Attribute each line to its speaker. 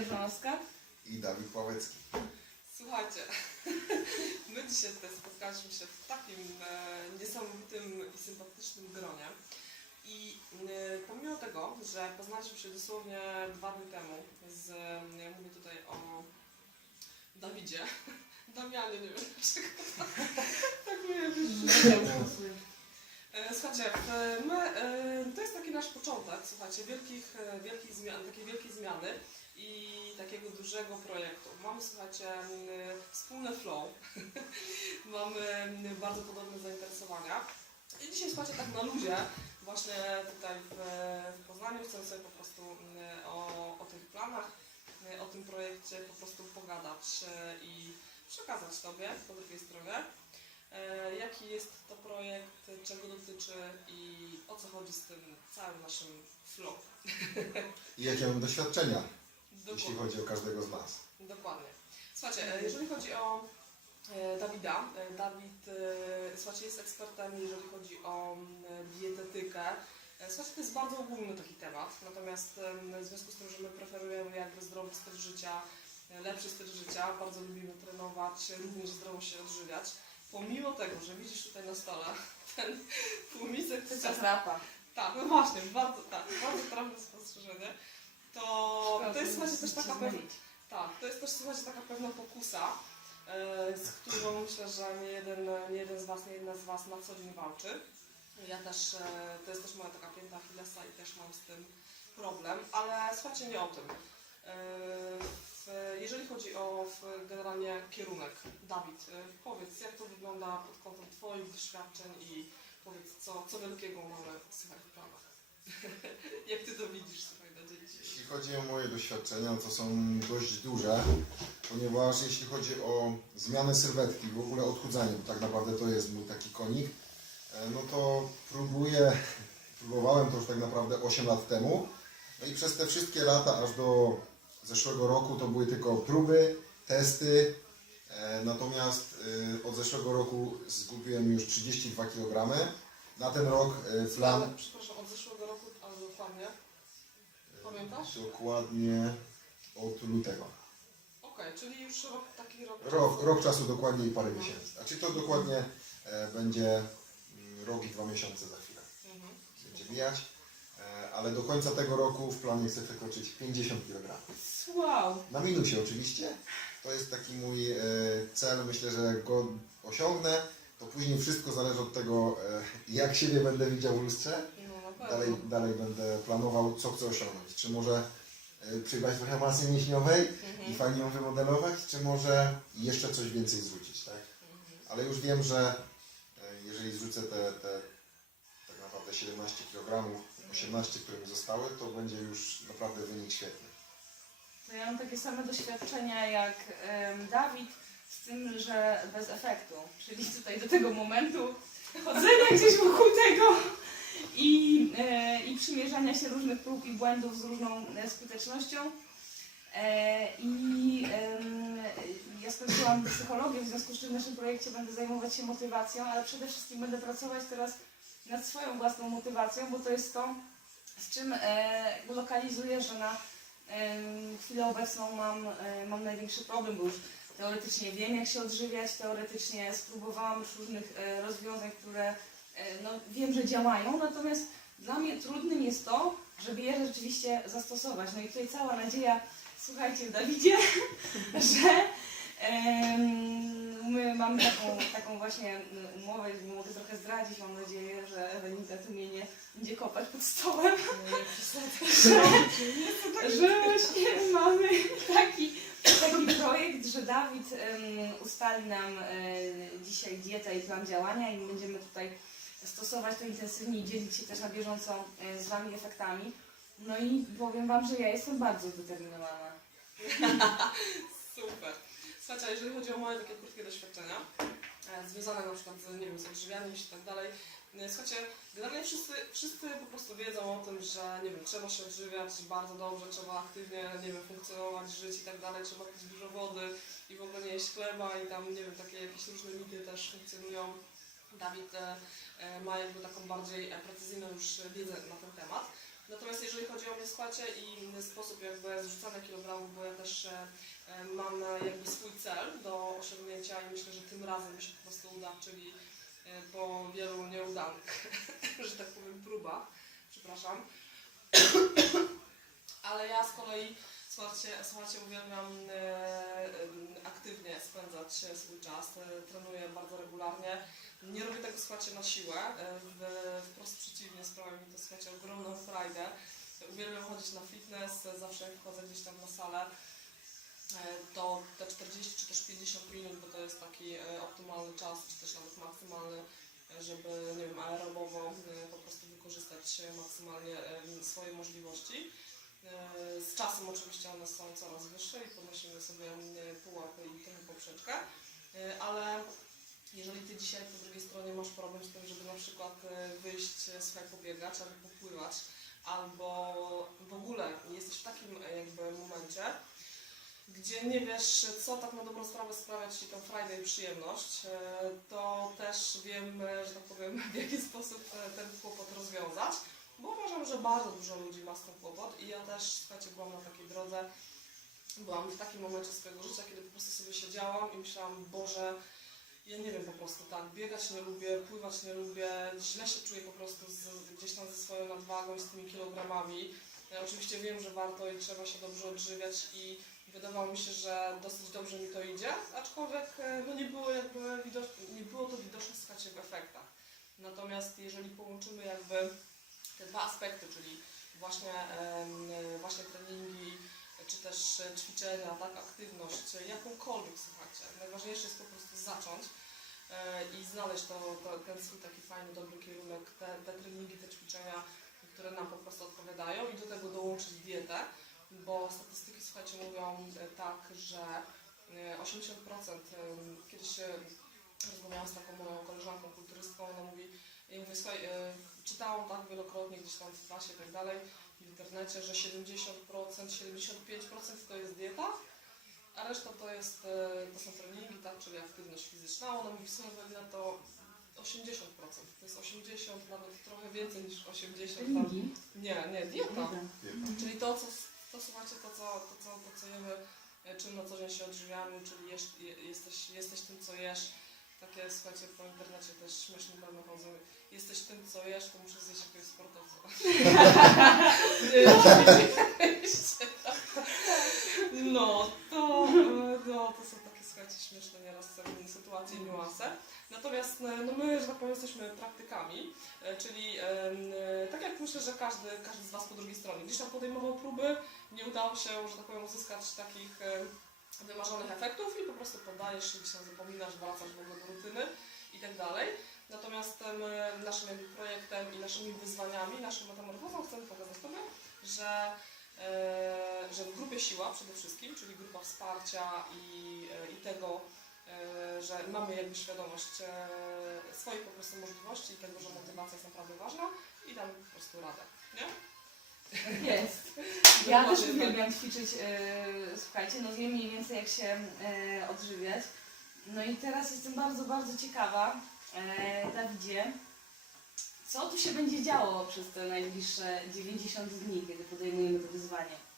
Speaker 1: Dzierżonowska.
Speaker 2: i Dawid Pławecki.
Speaker 3: Słuchajcie, my dzisiaj tutaj spotkaliśmy się w takim e, niesamowitym i sympatycznym gronie. I e, pomimo tego, że poznaliśmy się dosłownie dwa dni temu z, ja mówię tutaj o Dawidzie, Damianie, nie wiem dlaczego tak mówię, E, Słuchajcie, e, my, e, to jest taki nasz początek, słuchajcie, wielkich, e, wielkich zmian, takiej wielkiej zmiany i takiego dużego projektu. Mamy, słuchajcie, wspólne flow, mamy m, bardzo podobne zainteresowania i dzisiaj, słuchajcie, tak na luzie, właśnie tutaj w, w Poznaniu chcę sobie po prostu m, o, o tych planach, m, o tym projekcie po prostu pogadać e, i przekazać Tobie po drugiej stronie. E, Jaki jest to projekt, czego dotyczy i o co chodzi z tym całym naszym flow.
Speaker 2: I jakie mam doświadczenia, jeśli chodzi o każdego z nas.
Speaker 3: Dokładnie. Słuchajcie, e, jeżeli chodzi o e, Dawida, e, Dawid słuchajcie, jest ekspertem, jeżeli chodzi o dietetykę. Słuchajcie, to jest bardzo ogólny taki temat, natomiast w związku z tym, że my preferujemy jakby zdrowy styl życia, lepszy styl życia, bardzo lubimy trenować, również zdrowo się odżywiać. Pomimo tego, że widzisz tutaj na stole ten półmisek
Speaker 1: To jest
Speaker 3: ciasta,
Speaker 1: atrapa.
Speaker 3: tak, no właśnie, bardzo, tak, bardzo trafne spostrzeżenie, to, to jest słuchajcie też taka pewna, tak, to jest też słuchajcie taka pewna pokusa, e, z którą myślę, że nie jeden, nie jeden z Was, nie jedna z Was na co dzień walczy. Ja też, e, to jest też moja taka pięta Achillesa i też mam z tym problem, ale słuchajcie, nie o tym. E, w, jeżeli chodzi o w, generalnie kierunek, Dawid, e, powiedz, jak to wygląda pod kątem Twoich doświadczeń i powiedz, co, co wielkiego mamy w planach. jak Ty to widzisz, słuchaj?
Speaker 2: Jeśli chodzi o moje doświadczenia, to są dość duże, ponieważ jeśli chodzi o zmianę sylwetki, w ogóle odchudzanie, bo tak naprawdę to jest mój taki konik, e, no to próbuję, próbowałem to już tak naprawdę 8 lat temu. No i przez te wszystkie lata, aż do zeszłego roku, to były tylko próby, testy. E, Natomiast e, od zeszłego roku zgubiłem już 32 kg. Na ten rok
Speaker 3: Ale, Przepraszam, od zeszłego roku, ale dokładnie. Pamiętasz?
Speaker 2: dokładnie od lutego.
Speaker 3: Okej, czyli już rok, taki rok.
Speaker 2: Rok, rok czasu dokładnie i parę miesięcy. A czy to dokładnie e, będzie mm, rok i dwa miesiące za chwilę.
Speaker 3: Mhm.
Speaker 2: Będzie mijać. E, ale do końca tego roku w planie chcę przekroczyć 50 kg.
Speaker 1: Wow.
Speaker 2: Na minusie oczywiście. To jest taki mój e, cel. Myślę, że jak go osiągnę, to później wszystko zależy od tego, e, jak siebie będę widział w lustrze.
Speaker 3: No.
Speaker 2: Dalej, dalej będę planował, co chcę osiągnąć. Czy może e, przybrać trochę masy mięśniowej i
Speaker 3: Mhm.
Speaker 2: fajnie ją wymodelować, czy może jeszcze coś więcej zrzucić, tak?
Speaker 3: Mhm.
Speaker 2: Ale już wiem, że e, jeżeli zrzucę te, te tak naprawdę 17 kg, 18, które mi zostały, to będzie już naprawdę wynik świetny.
Speaker 1: To ja mam takie same doświadczenia jak Dawid, z tym, że bez efektu. Czyli tutaj do tego momentu chodzenia gdzieś wokół tego i, przymierzania się różnych prób i błędów z różną e, skutecznością. E, I ja skończyłam psychologię, w związku z czym w naszym projekcie będę zajmować się motywacją, ale przede wszystkim będę pracować teraz nad swoją własną motywacją, bo to jest to, z czym e, lokalizuję, że na chwilę obecną mam, mam największy problem, bo już teoretycznie wiem, jak się odżywiać, teoretycznie spróbowałam już różnych rozwiązań, które no, wiem, że działają, natomiast dla mnie trudnym jest to, żeby je rzeczywiście zastosować. No i tutaj cała nadzieja, słuchajcie, w Dawidzie, że em, my mamy taką, taką właśnie umowę, że mogę trochę zdradzić, mam nadzieję, że Ewelinka tu mnie nie będzie kopać pod stołem, że, że właśnie mamy taki, taki projekt, że Dawid em, ustali nam e, dzisiaj dietę i plan działania i będziemy tutaj stosować to intensywnie i dzielić się też na bieżąco e, z Wami efektami. No i powiem Wam, że ja jestem bardzo zdeterminowana.
Speaker 3: Super. Słuchajcie, a jeżeli chodzi o moje takie krótkie doświadczenia, e, związane na przykład z, nie wiem, z odżywianiem się i tak dalej, e, słuchajcie, generalnie wszyscy, wszyscy po prostu wiedzą o tym, że nie wiem, trzeba się odżywiać bardzo dobrze, trzeba aktywnie, nie wiem, funkcjonować, żyć i tak dalej, trzeba pić dużo wody i w ogóle nie jeść chleba i tam, nie wiem, takie jakieś różne mity też funkcjonują. Dawid e, e, ma jakby taką bardziej e, precyzyjną już wiedzę na ten temat. Natomiast jeżeli chodzi o mnie, słuchajcie, i sposób jakby zrzucania kilogramów, bo ja też mam jakby swój cel do osiągnięcia i myślę, że tym razem mi się po prostu uda, czyli po wielu nieudanych, że tak powiem, próbach, przepraszam. Ale ja z kolei, słuchajcie, słuchajcie uwielbiam e, em, aktywnie spędzać e, swój czas, e, trenuję bardzo regularnie. Nie robię tego, słuchajcie, na siłę, e, w, wprost przeciwnie, sprawia mi to, słuchajcie, ogromną frajdę. Uwielbiam chodzić na fitness, e, zawsze jak wchodzę gdzieś tam na salę, e, to te 40 czy też 50 minut, bo to jest taki e, optymalny czas, czy też nawet maksymalny, e, żeby, nie wiem, aerobowo e, po prostu wykorzystać e, maksymalnie e, swoje możliwości. E, Z czasem oczywiście one są coraz wyższe i podnosimy sobie e, pułapy i tę poprzeczkę, E, ale jeżeli Ty dzisiaj po drugiej stronie masz problem z tym, żeby na przykład wyjść, e, słuchaj, pobiegać albo popływać, albo w ogóle jesteś w takim jakby momencie, gdzie nie wiesz, co tak na dobrą sprawę sprawia Ci tą frajdę i przyjemność, to też wiem, że tak powiem, w jaki sposób ten kłopot rozwiązać, bo uważam, że bardzo dużo ludzi ma z tym kłopot i ja też, słuchajcie, byłam na takiej drodze, byłam w takim momencie swojego życia, kiedy po prostu sobie siedziałam i myślałam, Boże, ja nie wiem po prostu tak, biegać nie lubię, pływać nie lubię, źle się czuję po prostu z, gdzieś tam ze swoją nadwagą i z tymi kilogramami. Ja oczywiście wiem, że warto i trzeba się dobrze odżywiać i wydawało mi się, że dosyć dobrze mi to idzie, aczkolwiek e, no nie było jakby nie było to widoczne słuchajcie, w efektach. Natomiast jeżeli połączymy jakby te dwa aspekty, czyli właśnie, e, właśnie treningi, czy też e, ćwiczenia, tak, aktywność, e, jakąkolwiek, słuchajcie. Najważniejsze jest po prostu zacząć e, i znaleźć to, to, ten swój taki fajny, dobry kierunek, te, te treningi, te ćwiczenia, które nam po prostu odpowiadają i do tego dołączyć dietę, bo statystyki, słuchajcie, mówią e, tak, że e, 80% em, kiedyś e, rozmawiałam z taką moją koleżanką kulturystką, ona mówi, ja mówię, słuchaj, e, czytałam tak wielokrotnie gdzieś tam w prasie i tak dalej, w internecie, że 70%, 75% to jest dieta, a reszta to, jest, e, to są treningi, tak, czyli aktywność fizyczna. Ona mówi, słuchaj, Ewelina, to 80%, to jest 80, nawet trochę więcej niż 80. Tam. Nie, nie, dieta. Czyli to, co, to słuchajcie, to co, to, co, to, co jemy, e, czym na co dzień się odżywiamy, czyli jesz, je, jesteś, jesteś tym, co jesz. Takie, słuchajcie, po internecie też śmiesznie pewno chodzą. Jesteś tym, co jesz, to muszę zjeść jakiegoś sportowca. No, to, no, to są takie, słuchajcie, śmieszne nieraz sytuacje i niuanse. Natomiast e, no my, że tak powiem, jesteśmy praktykami, e, czyli e, tak jak myślę, że każdy, każdy z Was po drugiej stronie gdzieś tam podejmował próby, nie udało się, że tak powiem, uzyskać takich wymarzonych efektów i po prostu poddajesz się, gdzieś tam zapominasz, wracasz w ogóle do rutyny tak dalej. Natomiast em, naszym projektem i naszymi wyzwaniami, naszą metamorfozą chcemy pokazać Tobie, że, e, że w grupie Siła przede wszystkim, czyli grupa wsparcia i, e, i tego, e, że mamy jakby świadomość swoich po prostu możliwości i tego, że motywacja jest naprawdę ważna i damy po prostu radę, nie?
Speaker 1: Tak jest. Ja też
Speaker 3: tak.
Speaker 1: uwielbiam ćwiczyć, e, słuchajcie, no wiem mniej więcej jak się odżywiać. No i teraz jestem bardzo, bardzo ciekawa, e, Dawidzie, co tu się będzie działo przez te najbliższe 90 dni, kiedy podejmujemy to wyzwanie?